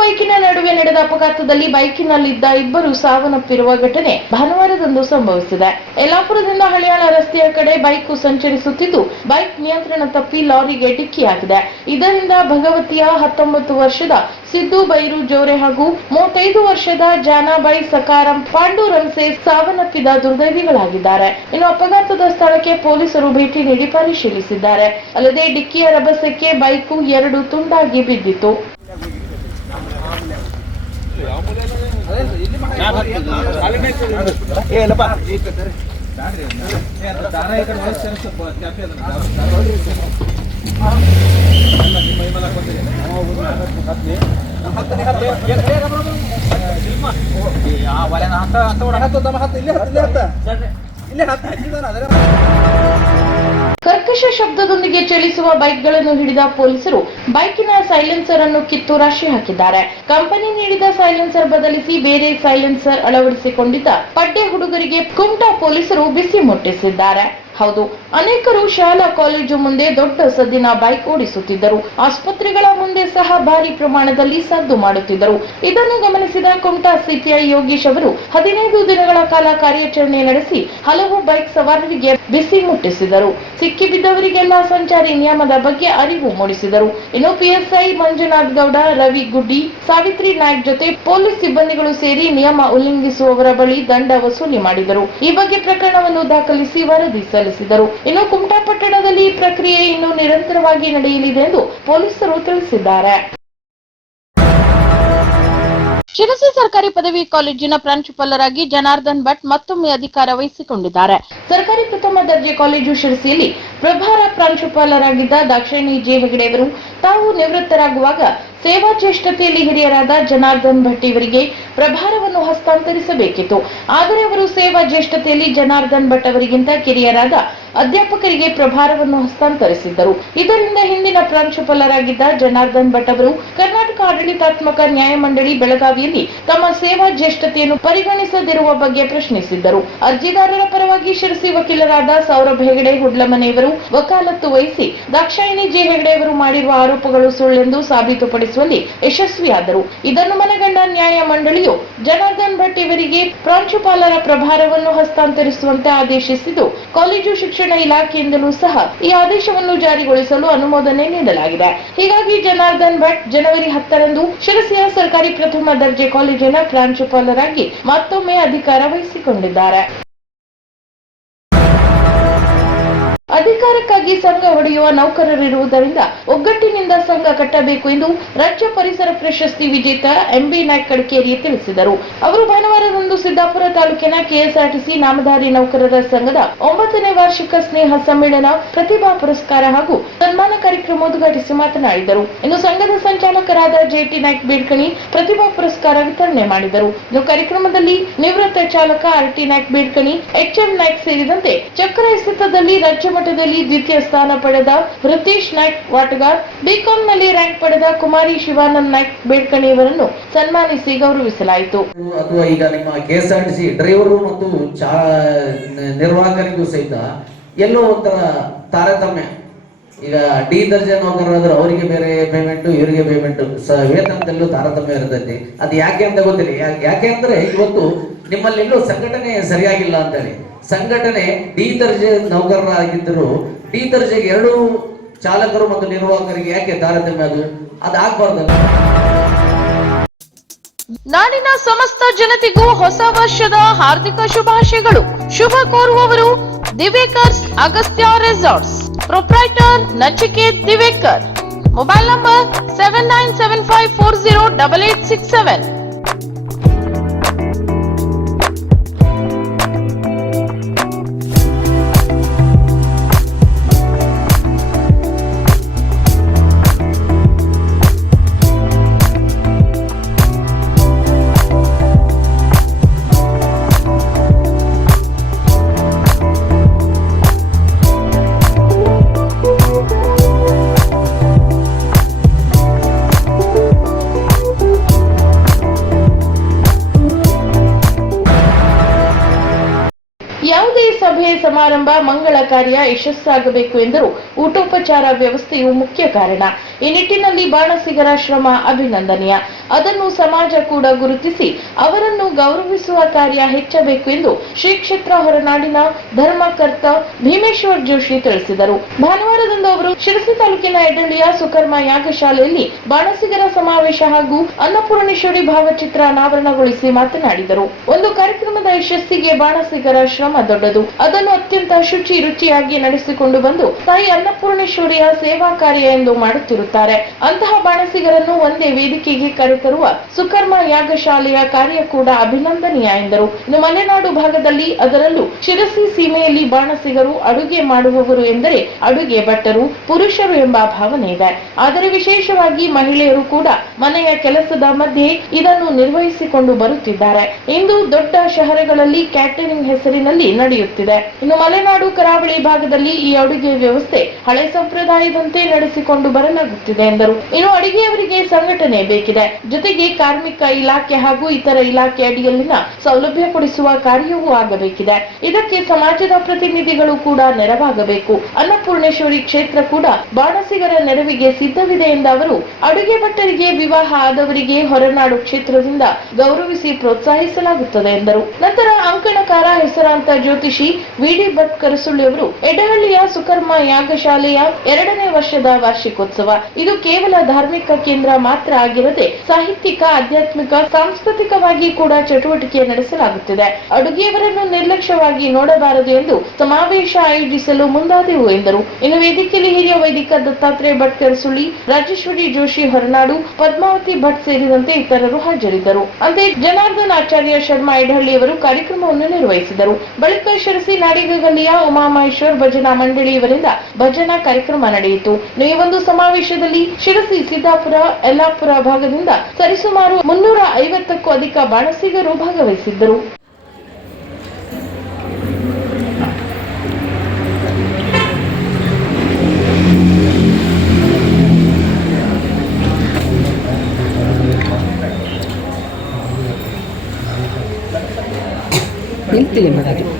ಬೈಕಿನ ನಡುವೆ ನಡೆದ ಅಪಘಾತದಲ್ಲಿ ಬೈಕಿನಲ್ಲಿದ್ದ ಇಬ್ಬರು ಸಾವನ್ನಪ್ಪಿರುವ ಘಟನೆ ಭಾನುವಾರದಂದು ಸಂಭವಿಸಿದೆ. ಯಲ್ಲಾಪುರದಿಂದ ಹಳಿಯಾಳ ರಸ್ತೆಯ ಕಡೆ ಬೈಕ್ ಸಂಚರಿಸುತ್ತಿದ್ದು, ಬೈಕ್ ನಿಯಂತ್ರಣ ತಪ್ಪಿ ಲಾರಿಗೆ ಡಿಕ್ಕಿಯಾಗಿದೆ. ಇದರಿಂದ ಭಗವತಿಯ ಹತ್ತೊಂಬತ್ತು ವರ್ಷದ ಸಿದ್ದು ಬೈರು ಜೋರೆ ಹಾಗೂ ಮೂವತ್ತೈದು ವರ್ಷದ ಜಾನಾಬಾಯಿ ಸಕಾರಂ ಪಾಂಡು ರಂಸೆ ಸಾವನ್ನಪ್ಪಿದ ದುರ್ದೈವಿಗಳಾಗಿದ್ದಾರೆ. ಇನ್ನು ಅಪಘಾತದ ಸ್ಥಳಕ್ಕೆ ಪೊಲೀಸರು ಭೇಟಿ ನೀಡಿ ಪರಿಶೀಲಿಸಿದ್ದಾರೆ. ಅಲ್ಲದೆ ಡಿಕ್ಕಿಯ ರಭಸಕ್ಕೆ ಬೈಕು ಎರಡು ತುಂಡಾಗಿ ಬಿದ್ದಿತ್ತು. ಇಲ್ಲೇ ಹತ್ತ ಇಲ್ಲೇ ಹತ್ತು ಇಲ್ಲೇ ಹತ್ತು ಅದರ ಕರ್ಕಶ ಶಬ್ದದೊಂದಿಗೆ ಚಲಿಸುವ ಬೈಕ್ಗಳನ್ನು ಹಿಡಿದ ಪೊಲೀಸರು ಬೈಕಿನ ಸೈಲೆನ್ಸರ್ ಅನ್ನು ಕಿತ್ತು ರಾಶಿ ಹಾಕಿದ್ದಾರೆ. ಕಂಪನಿ ನೀಡಿದ ಸೈಲೆನ್ಸರ್ ಬದಲಿಸಿ ಬೇರೆ ಸೈಲೆನ್ಸರ್ ಅಳವಡಿಸಿಕೊಂಡಿದ್ದ ಪಡ್ಡೆ ಹುಡುಗರಿಗೆ ಕುಮಟಾ ಪೊಲೀಸರು ಬಿಸಿ ಮುಟ್ಟಿಸಿದ್ದಾರೆ. ಹೌದು. ಅನೇಕರು ಶಾಲಾ ಕಾಲೇಜು ಮುಂದೆ ದೊಡ್ಡ ಸದ್ದಿನ ಬೈಕ್ ಓಡಿಸುತ್ತಿದ್ದರು. ಆಸ್ಪತ್ರೆಗಳ ಮುಂದೆ ಸಹ ಭಾರಿ ಪ್ರಮಾಣದಲ್ಲಿ ಸದ್ದು ಮಾಡುತ್ತಿದ್ದರು. ಇದನ್ನು ಗಮನಿಸಿದ ಕುಮಟಾ ಸಿಪಿಐ ಯೋಗೀಶ್ ಅವರು, ಹದಿನೈದು ದಿನಗಳ ಕಾಲ ಕಾರ್ಯಾಚರಣೆ ನಡೆಸಿ ಹಲವು ಬೈಕ್ ಸವಾರರಿಗೆ ಬಿಸಿ ಮುಟ್ಟಿಸಿದರು. ಸಿಕ್ಕಿಬಿದ್ದವರಿಗೆಲ್ಲ ಸಂಚಾರಿ ನಿಯಮದ ಬಗ್ಗೆ ಅರಿವು ಮೂಡಿಸಿದರು. ಇನ್ನು ಪಿಎಸ್ಐ ಮಂಜುನಾಥ್ ಗೌಡ, ರವಿ ಗುಡ್ಡಿ, ಸಾವಿತ್ರಿ ನಾಯ್ಕ್ ಜೊತೆ ಪೊಲೀಸ್ ಸಿಬ್ಬಂದಿಗಳು ಸೇರಿ ನಿಯಮ ಉಲ್ಲಂಘಿಸುವವರ ಬಳಿ ದಂಡ ವಸೂಲಿ ಮಾಡಿದರು. ಈ ಬಗ್ಗೆ ಪ್ರಕರಣವನ್ನು ದಾಖಲಿಸಿ ವರದಿ ಸಲ್ಲಿಸಿದರು. ಇನ್ನು ಕುಮಟಾ ಪಟ್ಟಣದಲ್ಲಿ ಈ ಪ್ರಕ್ರಿಯೆ ಇನ್ನು ನಿರಂತರವಾಗಿ ನಡೆಯಲಿದೆ ಎಂದು ಪೊಲೀಸರು ತಿಳಿಸಿದ್ದಾರೆ. ಶಿರಸಿ ಸರ್ಕಾರಿ ಪದವಿ ಕಾಲೇಜಿನ ಪ್ರಾಂಶುಪಾಲರಾಗಿ ಜನಾರ್ದನ್ ಭಟ್ ಮತ್ತೊಮ್ಮೆ ಅಧಿಕಾರ ವಹಿಸಿಕೊಂಡಿದ್ದಾರೆ. ಸರ್ಕಾರಿ ಪ್ರಥಮ ದರ್ಜೆ ಕಾಲೇಜು ಶಿರಸಿಯಲ್ಲಿ ಪ್ರಭಾರ ಪ್ರಾಂಶುಪಾಲರಾಗಿದ್ದ ದಾಕ್ಷಿಣಿ ಜೆ ಹೆಗಡೆಯವರು ತಾವು ನಿವೃತ್ತರಾಗುವಾಗ ಸೇವಾ ಚೇಷ್ಟತೆಯಲ್ಲಿ ಹಿರಿಯರಾದ ಜನಾರ್ದನ್ ಭಟ್ ಇವರಿಗೆ ಪ್ರಭಾರವನ್ನು ಹಸ್ತಾಂತರಿಸಬೇಕಿತ್ತು. ಆದರೆ ಅವರು ಸೇವಾ ಜ್ಯೇಷ್ಠತೆಯಲ್ಲಿ ಜನಾರ್ದನ್ ಭಟ್ ಅವರಿಗಿಂತ ಕಿರಿಯರಾದ ಅಧ್ಯಾಪಕರಿಗೆ ಪ್ರಭಾರವನ್ನು ಹಸ್ತಾಂತರಿಸಿದ್ದರು. ಇದರಿಂದ ಹಿಂದಿನ ಪ್ರಾಂಶುಪಾಲರಾಗಿದ್ದ ಜನಾರ್ದನ್ ಭಟ್ ಅವರು ಕರ್ನಾಟಕ ಆಡಳಿತಾತ್ಮಕ ನ್ಯಾಯಮಂಡಳಿ ಬೆಳಗಾವಿಯಲ್ಲಿ ತಮ್ಮ ಸೇವಾ ಜ್ಯೇಷ್ಠತೆಯನ್ನು ಪರಿಗಣಿಸದಿರುವ ಬಗ್ಗೆ ಪ್ರಶ್ನಿಸಿದ್ದರು. ಅರ್ಜಿದಾರರ ಪರವಾಗಿ ಶಿರಸಿ ವಕೀಲರಾದ ಸೌರಭ್ ಹೆಗಡೆ, ಹುಡ್ಲಮನೆಯವರು ವಕಾಲತ್ತು ವಹಿಸಿ, ದಾಕ್ಷಾಯಿಣಿ ಜೆ ಹೆಗಡೆಯವರು ಮಾಡಿರುವ ಆರೋಪಗಳು ಸುಳ್ಳೆಂದು ಸಾಬೀತುಪಡಿಸುವಲ್ಲಿ ಯಶಸ್ವಿಯಾದರು. ಇದನ್ನು ಮನಗಂಡ ನ್ಯಾಯ ಮಂಡಳಿಯು ಜನಾರ್ದನ್ ಭಟ್ ಇವರಿಗೆ ಪ್ರಾಂಶುಪಾಲರ ಪ್ರಭಾರವನ್ನು ಹಸ್ತಾಂತರಿಸುವಂತೆ ಆದೇಶಿಸಿದ್ದು, ಕಾಲೇಜು ಶಿಕ್ಷಣ ಇಲಾಖೆಯಿಂದಲೂ ಸಹ ಈ ಆದೇಶವನ್ನು ಜಾರಿಗೊಳಿಸಲು ಅನುಮೋದನೆ ನೀಡಲಾಗಿದೆ. ಹೀಗಾಗಿ ಜನಾರ್ದನ್ ಭಟ್ ಜನವರಿ ಹತ್ತರಂದು ಶಿರಸಿಯ ಸರ್ಕಾರಿ ಪ್ರಥಮ ದರ್ಜೆ ಕಾಲೇಜಿನ ಪ್ರಾಂಶುಪಾಲರಾಗಿ ಮತ್ತೊಮ್ಮೆ ಅಧಿಕಾರ ವಹಿಸಿಕೊಂಡಿದ್ದಾರೆ. ಅಧಿಕಾರಕ್ಕಾಗಿ ಸಂಘ ಹೊಡೆಯುವ ನೌಕರರಿರುವುದರಿಂದ ಒಗ್ಗಟ್ಟಿನಿಂದ ಸಂಘ ಕಟ್ಟಬೇಕು ಎಂದು ರಾಜ್ಯ ಪರಿಸರ ಪ್ರಶಸ್ತಿ ವಿಜೇತ ಎಂಬಿ ನಾಯ್ಕ ಕಡಕೇರಿ ತಿಳಿಸಿದರು. ಅವರು ಭಾನುವಾರದಂದು ಸಿದ್ದಾಪುರ ತಾಲೂಕಿನ ಕೆಎಸ್ಆರ್ಟಿಸಿ ನಾಮಧಾರಿ ನೌಕರರ ಸಂಘದ ಒಂಬತ್ತನೇ ವಾರ್ಷಿಕ ಸ್ನೇಹ ಸಮ್ಮೇಳನ ಪ್ರತಿಭಾ ಪುರಸ್ಕಾರ ಹಾಗೂ ಸನ್ಮಾನ ಕಾರ್ಯಕ್ರಮ ಉದ್ಘಾಟಿಸಿ ಮಾತನಾಡಿದರು. ಇನ್ನು ಸಂಘದ ಸಂಚಾಲಕರಾದ ಜೆಟಿ ನಾಯ್ಕ ಬೇಡ್ಕಣಿ ಪ್ರತಿಭಾ ಪುರಸ್ಕಾರ ವಿತರಣೆ ಮಾಡಿದರು. ಇನ್ನು ಕಾರ್ಯಕ್ರಮದಲ್ಲಿ ನಿವೃತ್ತ ಚಾಲಕ R T Naika Bedkani H M Naika ಸೇರಿದಂತೆ ಚಕ್ರ ಎಸೆತದಲ್ಲಿ ರಾಜ್ಯ ಮಟ್ಟದಲ್ಲಿ ದ್ವಿತೀಯ ಸ್ಥಾನ ಪಡೆದ ವೃತೀಶ್ ನಾಯ್ಕ್ ವಾಟಗಾರ್. ಬಿಕಾಂನಲ್ಲಿ ರ್ಯಾಂಕ್ ಪಡೆದ ಕುಮಾರಿ ಶಿವಾನಂದ್ ನಾಯ್ಕ್ ಬೇಡ್ಕಣಿ ಇವರನ್ನು ಸನ್ಮಾನಿಸಿ ಗೌರವಿಸಲಾಯಿತು. ಅಥವಾ ಈಗ ನಿಮ್ಮ K S R T C driver ಮತ್ತು ನಿರ್ವಾಹಕರಿಗೂ ಸಹಿತ ಎಲ್ಲೋ ಒಂಥರ ತಾರತಮ್ಯ. ಈಗ ಡಿ ದರ್ಜೆ ನೌಕರರಾದ್ರೆ ಅವರಿಗೆ ಬೇರೆ ಪೇಮೆಂಟ್ ಇವರಿಗೆ ಪೇಮೆಂಟ್ ವೇತನದಲ್ಲೂ ತಾರತಮ್ಯ ಇರ್ತೈತಿ. ಅದು ಯಾಕೆ ಅಂತ ಗೊತ್ತಿಲ್ಲ. ಯಾಕೆ ಅಂದ್ರೆ ಇವತ್ತು ನಿಮ್ಮಲ್ಲಿ ಸಂಘಟನೆ ಸರಿಯಾಗಿಲ್ಲ ಅಂತೇಳಿ ಸಂಘಟನೆ ಡಿ ದರ್ಜೆ ನೌಕರರಾಗಿದ್ದರು. ಡಿ ದರ್ಜೆಗೆ ಎರಡು ಚಾಲಕರು ಮತ್ತು ನಿರ್ವಾಹಕರಿಗೆ ಯಾಕೆ ತಾರತಮ್ಯ ಅದು? ಅದಾಗಬಾರ್ದಲ್ಲ. ನಾಡಿನ ಸಮಸ್ತ ಜನತೆಗೂ ಹೊಸ ವರ್ಷದ ಹಾರ್ದಿಕ ಶುಭಾಶಯಗಳು. ಶುಭ ಕೋರುವವರು Divekars Agastya resorts. Proprietor Nachiket Divekar mobile number seven nine seven five four zero double eight six seven. ಯಾವುದೇ ಸಭೆ ಸಮಾರಂಭ ಮಂಗಳ ಕಾರ್ಯ ಯಶಸ್ಸಾಗಬೇಕು ಎಂದರು. ಊಟೋಪಚಾರ ವ್ಯವಸ್ಥೆಯು ಮುಖ್ಯ ಕಾರಣ. ಈ ನಿಟ್ಟಿನಲ್ಲಿ ಬಾಣಸಿಗರ ಶ್ರಮ ಅಭಿನಂದನೀಯ. ಅದನ್ನು ಸಮಾಜ ಕೂಡ ಗುರುತಿಸಿ, ಅವರನ್ನು ಗೌರವಿಸುವ ಕಾರ್ಯ ಹೆಚ್ಚಬೇಕು ಎಂದು ಶ್ರೀ ಕ್ಷೇತ್ರ ಹೊರನಾಡಿನ ಧರ್ಮಕರ್ತ ಭೀಮೇಶ್ವರ್ ಜೋಶಿ ತಿಳಿಸಿದರು. ಭಾನುವಾರದಂದು ಅವರು ಶಿರಸಿ ತಾಲೂಕಿನ ಎಡಳ್ಳಿಯ ಸುಕರ್ಮ ಯಾಗಶಾಲೆಯಲ್ಲಿ ಬಾಣಸಿಗರ ಸಮಾವೇಶ ಹಾಗೂ ಅನ್ನಪೂರ್ಣೇಶ್ವರಿ ಭಾವಚಿತ್ರ ಅನಾವರಣಗೊಳಿಸಿ ಮಾತನಾಡಿದರು. ಒಂದು ಕಾರ್ಯಕ್ರಮದ ಯಶಸ್ಸಿಗೆ ಬಾಣಸಿಗರ ಶ್ರಮ ದೊಡ್ಡದು ಅದನ್ನು ಅತ್ಯಂತ ಶುಚಿ ರುಚಿಯಾಗಿ ನಡೆಸಿಕೊಂಡು ಬಂದು ತಾಯಿ ಅನ್ನಪೂರ್ಣೇಶ್ವರಿಯ ಸೇವಾ ಕಾರ್ಯ ಎಂದು ಮಾಡುತ್ತಿರುತ್ತಾರೆ. ಅಂತಹ ಬಾಣಸಿಗರನ್ನು ಒಂದೇ ವೇದಿಕೆಗೆ ಕರೆತರುವ ಸುಕರ್ಮ ಯಾಗಶಾಲೆಯ ಕಾರ್ಯ ಕೂಡ ಅಭಿನಂದನೀಯ ಎಂದರು. ಇನ್ನು ಮಲೆನಾಡು ಭಾಗದಲ್ಲಿ ಅದರಲ್ಲೂ ಶಿರಸಿ ಸೀಮೆಯಲ್ಲಿ ಬಾಣಸಿಗರು ಅಡುಗೆ ಮಾಡುವವರು ಎಂದರೆ ಅಡುಗೆ ಭಟ್ಟರು, ಪುರುಷರು ಎಂಬ ಭಾವನೆ ಇದೆ. ಆದರೆ ವಿಶೇಷವಾಗಿ ಮಹಿಳೆಯರು ಕೂಡ ಮನೆಯ ಕೆಲಸದ ಮಧ್ಯೆ ಇದನ್ನು ನಿರ್ವಹಿಸಿಕೊಂಡು ಬರುತ್ತಿದ್ದಾರೆ. ಇಂದು ದೊಡ್ಡ ಶಹರಗಳಲ್ಲಿ ಕ್ಯಾಟರಿಂಗ್ ಹೆಸರಿನಲ್ಲಿ ನಡೆಯುತ್ತಿದೆ. ಇನ್ನು ಮಲೆನಾಡು, ಕರಾವಳಿ ಭಾಗದಲ್ಲಿ ಈ ಅಡುಗೆ ವ್ಯವಸ್ಥೆ ಹಳೆ ಸಂಪ್ರದಾಯದಂತೆ ನಡೆಸಿಕೊಂಡು ಬರಲಾಗುತ್ತಿದೆ ಎಂದರು. ಇನ್ನು ಅಡಿಗೆಯವರಿಗೆ ಸಂಘಟನೆ ಬೇಕಿದೆ. ಜೊತೆಗೆ ಕಾರ್ಮಿಕ ಇಲಾಖೆ ಹಾಗೂ ಇತರ ಇಲಾಖೆ ಅಡಿಯಲ್ಲಿನ ಸೌಲಭ್ಯ ಕೊಡಿಸುವ ಕಾರ್ಯವೂ ಆಗಬೇಕಿದೆ. ಇದಕ್ಕೆ ಸಮಾಜದ ಪ್ರತಿನಿಧಿಗಳು ಕೂಡ ನೆರವಾಗಬೇಕು. ಅನ್ನಪೂರ್ಣೇಶ್ವರಿ ಕ್ಷೇತ್ರ ಕೂಡ ಬಾಣಸಿಗರ ನೆರವಿಗೆ ಸಿದ್ಧವಿದೆ ಎಂದ ಅವರು, ಅಡುಗೆ ಭಟ್ಟರಿಗೆ ವಿವಾಹ ಆದವರಿಗೆ ಹೊರನಾಡು ಕ್ಷೇತ್ರದಿಂದ ಗೌರವಿಸಿ ಪ್ರೋತ್ಸಾಹಿಸಲಾಗುತ್ತದೆ ಎಂದರು. ನಂತರ ಅಂಕಣಕಾರ ಹೆಸರಾಂತ ಜ್ಯೋತಿಷಿ ವಿಡಿ ಭಟ್ ಕರಸುಳ್ಳಿ ಅವರು ಎಡಹಳ್ಳಿಯ ಸುಕರ್ಮ ಯಾಗಶಾಲೆಯ ಎರಡನೇ ವರ್ಷದ ವಾರ್ಷಿಕೋತ್ಸವ. ಇದು ಕೇವಲ ಧಾರ್ಮಿಕ ಕೇಂದ್ರ ಮಾತ್ರ ಆಗಿರದೆ ಸಾಹಿತ್ಯಿಕ, ಆಧ್ಯಾತ್ಮಿಕ, ಸಾಂಸ್ಕೃತಿಕವಾಗಿ ಕೂಡ ಚಟುವಟಿಕೆ ನಡೆಸಲಾಗುತ್ತಿದೆ. ಅಡುಗೆಯವರನ್ನು ನಿರ್ಲಕ್ಷ್ಯವಾಗಿ ನೋಡಬಾರದು ಎಂದು ಸಮಾವೇಶ ಆಯೋಜಿಸಲು ಮುಂದಾದೆವು ಎಂದರು. ಇನ್ನು ವೇದಿಕೆಯಲ್ಲಿ ಹಿರಿಯ ವೈದಿಕ ದತ್ತಾತ್ರೇಯ ಭಟ್ ಕರಸುಳ್ಳಿ, ರಾಜೇಶ್ವರಿ ಜೋಶಿ ಹೊರನಾಡು, ಪದ್ಮಾವತಿ ಭಟ್ ಸೇರಿದಂತೆ ಇತರರು ಹಾಜರಿದ್ದರು. ಅಂತೆ ಜನಾರ್ದನ್ ಆಚಾರ್ಯ ಶರ್ಮಾ ಐಡಹಳ್ಳಿಯವರು ಕಾರ್ಯಕ್ರಮವನ್ನು ನಿರ್ವಹಿಸಿದರು. ಬಳಿಕ ಶಿರಸಿ ನಾಡಿಗಲ್ಲಿಯ ಉಮಾಮಹೇಶ್ವರ್ ಭಜನಾ ಮಂಡಳಿಯವರಿಂದ ಭಜನಾ ಕಾರ್ಯಕ್ರಮ ನಡೆಯಿತು. ಈ ಒಂದು ಸಮಾವೇಶದಲ್ಲಿ ಶಿರಸಿ ಸಿದ್ದಾಪುರ ಯಲ್ಲಾಪುರ ಭಾಗದಿಂದ ಸರಿಸುಮಾರು ಮುನ್ನೂರ ಐವತ್ತಕ್ಕೂ ಅಧಿಕ ಬಾಣಸಿಗರು ಭಾಗವಹಿಸಿದ್ದರು. ನಿಂತಿಲ್ಲ ಮಾಡೋದು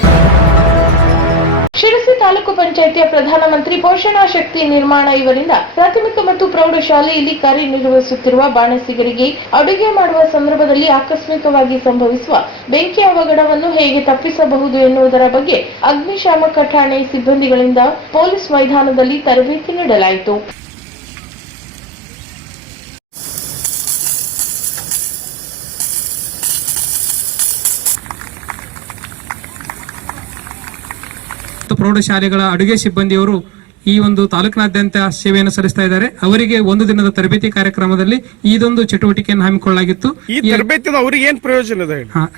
ತಾಲೂಕು ಪಂಚಾಯಿತಿಯ ಪ್ರಧಾನಮಂತ್ರಿ ಪೋಷಣಾ ಶಕ್ತಿ ನಿರ್ಮಾಣ ಇವರಿಂದ ಪ್ರಾಥಮಿಕ ಮತ್ತು ಪ್ರೌಢಶಾಲೆಯಲ್ಲಿ ಕಾರ್ಯನಿರ್ವಹಿಸುತ್ತಿರುವ ಬಾಣಸಿಗರಿಗೆ ಅಡುಗೆ ಮಾಡುವ ಸಂದರ್ಭದಲ್ಲಿ ಆಕಸ್ಮಿಕವಾಗಿ ಸಂಭವಿಸುವ ಬೆಂಕಿ ಅವಘಡವನ್ನು ಹೇಗೆ ತಪ್ಪಿಸಬಹುದು ಎನ್ನುವುದರ ಬಗ್ಗೆ ಅಗ್ನಿಶಾಮಕ ಠಾಣೆ ಸಿಬ್ಬಂದಿಗಳಿಂದ ಪೊಲೀಸ್ ಮೈದಾನದಲ್ಲಿ ತರಬೇತಿ ನೀಡಲಾಯಿತು. ಪ್ರೌಢಶಾಲೆಗಳ ಅಡುಗೆ ಸಿಬ್ಬಂದಿಯವರು ಈ ಒಂದು ತಾಲೂಕಿನಾದ್ಯಂತ ಸೇವೆಯನ್ನು ಸಲ್ಲಿಸ್ತಾ ಇದ್ದಾರೆ. ಅವರಿಗೆ ಒಂದು ದಿನದ ತರಬೇತಿ ಕಾರ್ಯಕ್ರಮದಲ್ಲಿ ಇದೊಂದು ಚಟುವಟಿಕೆಯನ್ನು ಹಮ್ಮಿಕೊಳ್ಳಲಾಗಿತ್ತು. ಈ ಅವರಿಗೆ ಏನ್ ಪ್ರಯೋಜನ ಇದೆ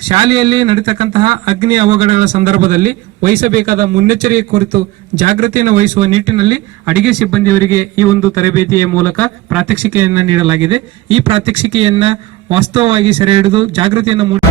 ಶಾಲೆಯಲ್ಲಿ ನಡೀತಕ್ಕಂತಹ ಅಗ್ನಿ ಅವಘಡಗಳ ಸಂದರ್ಭದಲ್ಲಿ ವಹಿಸಬೇಕಾದ ಮುನ್ನೆಚ್ಚರಿಕೆ ಕುರಿತು ಜಾಗೃತಿಯನ್ನು ವಹಿಸುವ ನಿಟ್ಟಿನಲ್ಲಿ ಅಡಿಗೆ ಸಿಬ್ಬಂದಿಯವರಿಗೆ ಈ ಒಂದು ತರಬೇತಿಯ ಮೂಲಕ ಪ್ರಾತ್ಯಕ್ಷಿಕೆಯನ್ನ ನೀಡಲಾಗಿದೆ. ಈ ಪ್ರಾತ್ಯಕ್ಷಿಕೆಯನ್ನ ವಾಸ್ತವವಾಗಿ ಸೆರೆ ಹಿಡಿದು ಜಾಗೃತಿಯನ್ನು ಮೂಡಿ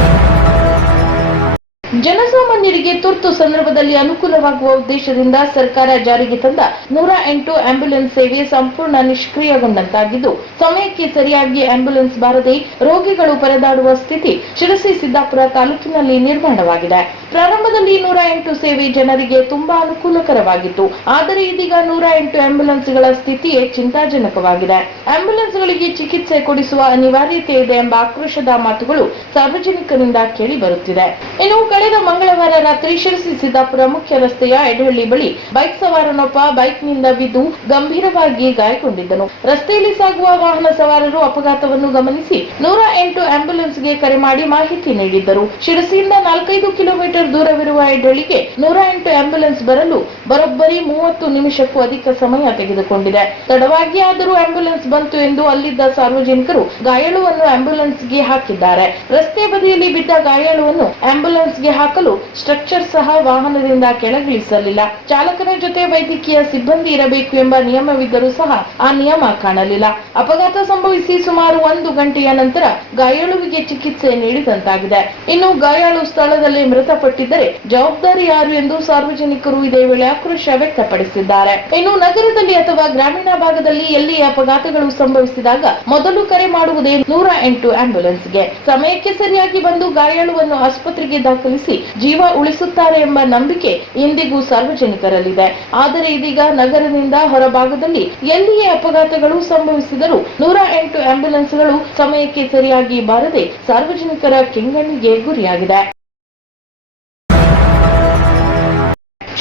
ಜನಸಾಮಾನ್ಯರಿಗೆ ತುರ್ತು ಸಂದರ್ಭದಲ್ಲಿ ಅನುಕೂಲವಾಗುವ ಉದ್ದೇಶದಿಂದ ಸರ್ಕಾರ ಜಾರಿಗೆ ತಂದ ನೂರ ಎಂಟು ಆಂಬ್ಯುಲೆನ್ಸ್ ಸೇವೆ ಸಂಪೂರ್ಣ ನಿಷ್ಕ್ರಿಯಗೊಂಡಂತಾಗಿದ್ದು, ಸಮಯಕ್ಕೆ ಸರಿಯಾಗಿ ಆಂಬ್ಯುಲೆನ್ಸ್ ಬಾರದೆ ರೋಗಿಗಳು ಪರದಾಡುವ ಸ್ಥಿತಿ ಶಿರಸಿ ಸಿದ್ದಾಪುರ ತಾಲೂಕಿನಲ್ಲಿ ನಿರ್ಮಾಣವಾಗಿದೆ. ಪ್ರಾರಂಭದಲ್ಲಿ ನೂರ ಎಂಟು ಸೇವೆ ಜನರಿಗೆ ತುಂಬಾ ಅನುಕೂಲಕರವಾಗಿತ್ತು. ಆದರೆ ಇದೀಗ ನೂರ ಎಂಟು ಆಂಬ್ಯುಲೆನ್ಸ್ಗಳ ಸ್ಥಿತಿಯೇ ಚಿಂತಾಜನಕವಾಗಿದೆ. ಆಂಬ್ಯುಲೆನ್ಸ್ಗಳಿಗೆ ಚಿಕಿತ್ಸೆ ಕೊಡಿಸುವ ಅನಿವಾರ್ಯತೆ ಇದೆ ಎಂಬ ಆಕ್ರೋಶದ ಮಾತುಗಳು ಸಾರ್ವಜನಿಕರಿಂದ ಕೇಳಿ ಬರುತ್ತಿದೆ. ಇನ್ನು ಕಳೆದ ಮಂಗಳವಾರ ರಾತ್ರಿ ಶಿರಸಿ ಸಿದ್ದಾಪುರ ಮುಖ್ಯ ರಸ್ತೆಯ ಎಡಹಳ್ಳಿ ಬಳಿ ಬೈಕ್ ಸವಾರನೊಬ್ಬ ಬೈಕ್ನಿಂದ ಬಿದ್ದು ಗಂಭೀರವಾಗಿ ಗಾಯಗೊಂಡಿದ್ದನು. ರಸ್ತೆಯಲ್ಲಿ ಸಾಗುವ ವಾಹನ ಸವಾರರು ಅಪಘಾತವನ್ನು ಗಮನಿಸಿ ನೂರ ಎಂಟು ಆಂಬ್ಯುಲೆನ್ಸ್ಗೆ ಕರೆ ಮಾಡಿ ಮಾಹಿತಿ ನೀಡಿದ್ದರು. ಶಿರಸಿಯಿಂದ ನಾಲ್ಕೈದು ಕಿಲೋಮೀಟರ್ ದೂರವಿರುವ ಎಡಹಳ್ಳಿಗೆ ನೂರ ಎಂಟು ಆಂಬ್ಯುಲೆನ್ಸ್ ಬರಲು ಬರೋಬ್ಬರಿ ಮೂವತ್ತು ನಿಮಿಷಕ್ಕೂ ಅಧಿಕ ಸಮಯ ತೆಗೆದುಕೊಂಡಿದೆ. ತಡವಾಗಿ ಆದರೂ ಆಂಬ್ಯುಲೆನ್ಸ್ ಬಂತು ಎಂದು ಅಲ್ಲಿದ್ದ ಸಾರ್ವಜನಿಕರು ಗಾಯಾಳುವನ್ನು ಆಂಬ್ಯುಲೆನ್ಸ್ಗೆ ಹಾಕಿದ್ದಾರೆ. ರಸ್ತೆ ಬದಿಯಲ್ಲಿ ಬಿದ್ದ ಗಾಯಾಳುವನ್ನು ಆಂಬ್ಯುಲೆನ್ಸ್ಗೆ ಹಾಕಲು ಸ್ಟ್ರಕ್ಚರ್ ಸಹ ವಾಹನದಿಂದ ಕೆಳಗಿಳಿಸಲಿಲ್ಲ. ಚಾಲಕನ ಜೊತೆ ವೈದ್ಯಕೀಯ ಸಿಬ್ಬಂದಿ ಇರಬೇಕು ಎಂಬ ನಿಯಮವಿದ್ದರೂ ಸಹ ಆ ನಿಯಮ ಕಾಣಲಿಲ್ಲ. ಅಪಘಾತ ಸಂಭವಿಸಿ ಸುಮಾರು ಒಂದು ಗಂಟೆಯ ನಂತರ ಗಾಯಾಳುವಿಗೆ ಚಿಕಿತ್ಸೆ ನೀಡಿದಂತಾಗಿದೆ. ಇನ್ನು ಗಾಯಾಳು ಸ್ಥಳದಲ್ಲಿ ಮೃತಪಟ್ಟಿದ್ದರೆ ಜವಾಬ್ದಾರಿ ಯಾರು ಎಂದು ಸಾರ್ವಜನಿಕರು ಇದೇ ವೇಳೆ ಆಕ್ರೋಶ ವ್ಯಕ್ತಪಡಿಸಿದ್ದಾರೆ. ಇನ್ನು ನಗರದಲ್ಲಿ ಅಥವಾ ಗ್ರಾಮೀಣ ಭಾಗದಲ್ಲಿ ಎಲ್ಲಿ ಅಪಘಾತಗಳು ಸಂಭವಿಸಿದಾಗ ಮೊದಲು ಕರೆ ಮಾಡುವುದೇ ನೂರ ಎಂಟು ಆಂಬ್ಯುಲೆನ್ಸ್ಗೆ. ಸಮಯಕ್ಕೆ ಸರಿಯಾಗಿ ಬಂದು ಗಾಯಾಳುವನ್ನು ಆಸ್ಪತ್ರೆಗೆ ದಾಖಲಿಸಿ ಜೀವ ಉಳಿಸುತ್ತಾರೆ ಎಂಬ ನಂಬಿಕೆ ಇಂದಿಗೂ ಸಾರ್ವಜನಿಕರಲ್ಲಿದೆ. ಆದರೆ ಇದೀಗ ನಗರದಿಂದ ಹೊರಭಾಗದಲ್ಲಿ ಎಲ್ಲಿಯೇ ಅಪಘಾತಗಳು ಸಂಭವಿಸಿದರೂ ನೂರ ಎಂಟು ಆಂಬ್ಯುಲೆನ್ಸ್ಗಳು ಸಮಯಕ್ಕೆ ಸರಿಯಾಗಿ ಬಾರದೆ ಸಾರ್ವಜನಿಕರ ಕೆಂಗಣ್ಣಿಗೆ ಗುರಿಯಾಗಿದೆ.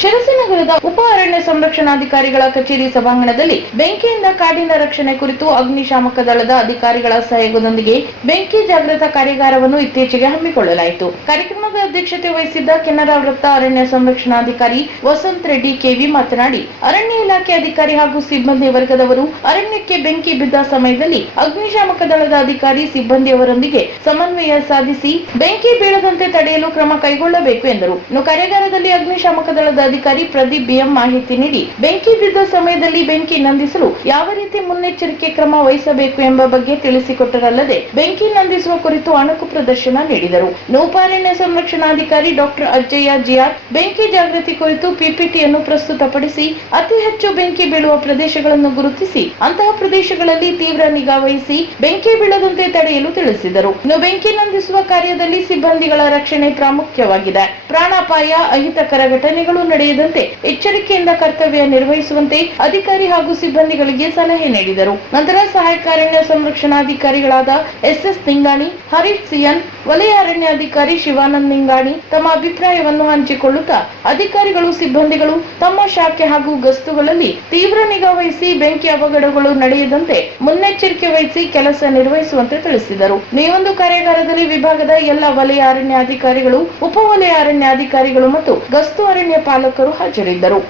ಶಿರಸಿ ನಗರದ ಉಪ ಅರಣ್ಯ ಸಂರಕ್ಷಣಾಧಿಕಾರಿಗಳ ಕಚೇರಿ ಸಭಾಂಗಣದಲ್ಲಿ ಬೆಂಕಿಯಿಂದ ಕಾಡಿನ ರಕ್ಷಣೆ ಕುರಿತು ಅಗ್ನಿಶಾಮಕ ದಳದ ಅಧಿಕಾರಿಗಳ ಸಹಯೋಗದೊಂದಿಗೆ ಬೆಂಕಿ ಜಾಗೃತ ಕಾರ್ಯಾಗಾರವನ್ನು ಇತ್ತೀಚೆಗೆ ಹಮ್ಮಿಕೊಳ್ಳಲಾಯಿತು. ಕಾರ್ಯಕ್ರಮದ ಅಧ್ಯಕ್ಷತೆ ವಹಿಸಿದ್ದ ಕೆನರಾ ವೃತ್ತ ಅರಣ್ಯ ಸಂರಕ್ಷಣಾಧಿಕಾರಿ ವಸಂತ್ ರೆಡ್ಡಿ ಕೆವಿ ಮಾತನಾಡಿ, ಅರಣ್ಯ ಇಲಾಖೆ ಅಧಿಕಾರಿ ಹಾಗೂ ಸಿಬ್ಬಂದಿ ವರ್ಗದವರು ಅರಣ್ಯಕ್ಕೆ ಬೆಂಕಿ ಬಿದ್ದ ಸಮಯದಲ್ಲಿ ಅಗ್ನಿಶಾಮಕ ದಳದ ಅಧಿಕಾರಿ ಸಿಬ್ಬಂದಿಯವರೊಂದಿಗೆ ಸಮನ್ವಯ ಸಾಧಿಸಿ ಬೆಂಕಿ ಬೀಳದಂತೆ ತಡೆಯಲು ಕ್ರಮ ಕೈಗೊಳ್ಳಬೇಕು ಎಂದರು. ಕಾರ್ಯಾಗಾರದಲ್ಲಿ ಅಗ್ನಿಶಾಮಕ ದಳದ ಅಧಿಕಾರಿ ಪ್ರದೀಪ್ ಬಿಎಂ ಮಾಹಿತಿ ನೀಡಿ, ಬೆಂಕಿ ಬಿದ್ದ ಸಮಯದಲ್ಲಿ ಬೆಂಕಿ ನಂದಿಸಲು ಯಾವ ರೀತಿ ಮುನ್ನೆಚ್ಚರಿಕೆ ಕ್ರಮ ವಹಿಸಬೇಕು ಎಂಬ ಬಗ್ಗೆ ತಿಳಿಸಿಕೊಟ್ಟರಲ್ಲದೆ, ಬೆಂಕಿ ನಂದಿಸುವ ಕುರಿತು ಅಣುಕು ಪ್ರದರ್ಶನ ನೀಡಿದರು. ನೌಪಾರಣ್ಯ ಸಂರಕ್ಷಣಾಧಿಕಾರಿ ಡಾಕ್ಟರ್ ಅಜ್ಜಯ್ಯ ಜಿಯಾರ್ ಬೆಂಕಿ ಜಾಗೃತಿ ಕುರಿತು ಪಿಪಿಟಿಯನ್ನು ಪ್ರಸ್ತುತಪಡಿಸಿ, ಅತಿ ಹೆಚ್ಚು ಬೆಂಕಿ ಬೀಳುವ ಪ್ರದೇಶಗಳನ್ನು ಗುರುತಿಸಿ, ಅಂತಹ ಪ್ರದೇಶಗಳಲ್ಲಿ ತೀವ್ರ ನಿಗಾ ವಹಿಸಿ ಬೆಂಕಿ ಬೀಳದಂತೆ ತಡೆಯಲು ತಿಳಿಸಿದರು. ಇನ್ನು ಬೆಂಕಿ ನಂದಿಸುವ ಕಾರ್ಯದಲ್ಲಿ ಸಿಬ್ಬಂದಿಗಳ ರಕ್ಷಣೆ ಪ್ರಾಮುಖ್ಯವಾಗಿದೆ. ಪ್ರಾಣಾಪಾಯ, ಅಹಿತಕರ ಘಟನೆಗಳು ನಡೆಯದಂತೆ ಎಚ್ಚರಿಕೆಯಿಂದ ಕರ್ತವ್ಯ ನಿರ್ವಹಿಸುವಂತೆ ಅಧಿಕಾರಿ ಹಾಗೂ ಸಿಬ್ಬಂದಿಗಳಿಗೆ ಸಲಹೆ ನೀಡಿದರು. ನಂತರ ಸಹಾಯಕ ಅರಣ್ಯ ಸಂರಕ್ಷಣಾಧಿಕಾರಿಗಳಾದ ಎಸ್ಎಸ್ ನಿಂಗಾಣಿ ಹರೀಶ್ ಸಿಎನ್ ವಲಯ ಅರಣ್ಯಾಧಿಕಾರಿ ಶಿವಾನಂದ್ ನಿಂಗಾಣಿ ತಮ್ಮ ಅಭಿಪ್ರಾಯವನ್ನು ಹಂಚಿಕೊಳ್ಳುತ್ತಾ ಅಧಿಕಾರಿಗಳು, ಸಿಬ್ಬಂದಿಗಳು ತಮ್ಮ ಶಾಖೆ ಹಾಗೂ ಗಸ್ತುಗಳಲ್ಲಿ ತೀವ್ರ ನಿಗಾ ವಹಿಸಿ ಬೆಂಕಿ ಅವಘಡಗಳು ನಡೆಯದಂತೆ ಮುನ್ನೆಚ್ಚರಿಕೆ ವಹಿಸಿ ಕೆಲಸ ನಿರ್ವಹಿಸುವಂತೆ ತಿಳಿಸಿದರು. ಈ ಒಂದು ಕಾರ್ಯಾಗಾರದಲ್ಲಿ ವಿಭಾಗದ ಎಲ್ಲ ವಲಯ ಅರಣ್ಯಾಧಿಕಾರಿಗಳು ಉಪವಲಯ ಅರಣ್ಯಾಧಿಕಾರಿಗಳು ಮತ್ತು ಗಸ್ತು ಅರಣ್ಯ ಪಾಲಕರು ಹಾಜರಿದ್ದರು.